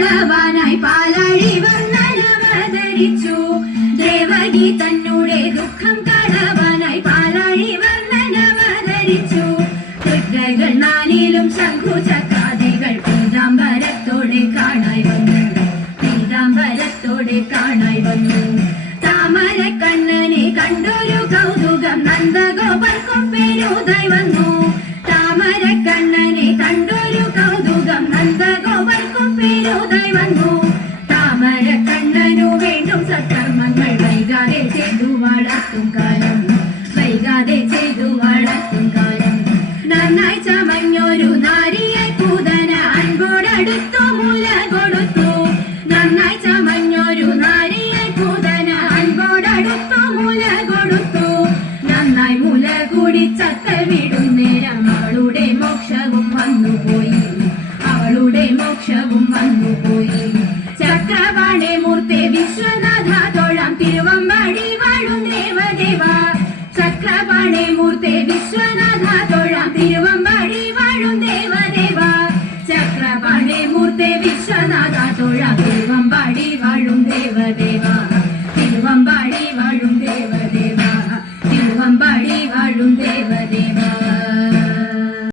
ായി പാലാഴി വർണ്ണനവതരിച്ചു. ദേവകി തന്നൂടെ ദുഃഖം കടവാനായി പാലാഴി വർണ്ണനവതരിച്ചു. തൃക്കൈകൾ നാലിലും ശംഖുചക്രാദികൾ പീതാംബരത്തോടെ കാണായി വന്നു. പീതാംബരത്തോടെ കാണായി വന്നു. താമര കണ്ണനെ കണ്ടൊരു കൗതുകം നന്ദഗോപർക്കും പേരുതായി വന്നു. താമര കണ്ണനെ കണ്ടൊരു കൗതുകം നന്ദഗോപർക്കും പേരുതായി വന്നു. താമര കണ്ണനു വേണ്ടും സത്കർമ്മങ്ങൾ വൈകാതെ ചെയ്തു വളർത്തും കാലം. വൈകാതെ ചെയ്തു വളർത്തും കാലം. നന്നായി ചമഞ്ഞൊരു നാരിയെ പൂതന അൻപോടടുത്തു മുല കൊടുത്തു. നന്നായി ചമഞ്ഞൊരു നാരിയെ പൂതന അൻപോടടുത്തു മുല കൊടുത്തു. നന്നായി മുല കൂടി ചത്തൽ വിടുന്നേരം അവളുടെ മോക്ഷവും വന്നുപോയി. അവളുടെ മോക്ഷവും വന്നുപോയി. ചക്രപാണി മൂർത്തെ വിശ്വനാഥ തൊഴാം തിരുവമ്പാടി വാഴും ദേവദേവ. ചക്രപാണി മൂർത്തെ വിശ്വനാഥ തൊഴാം തിരുവ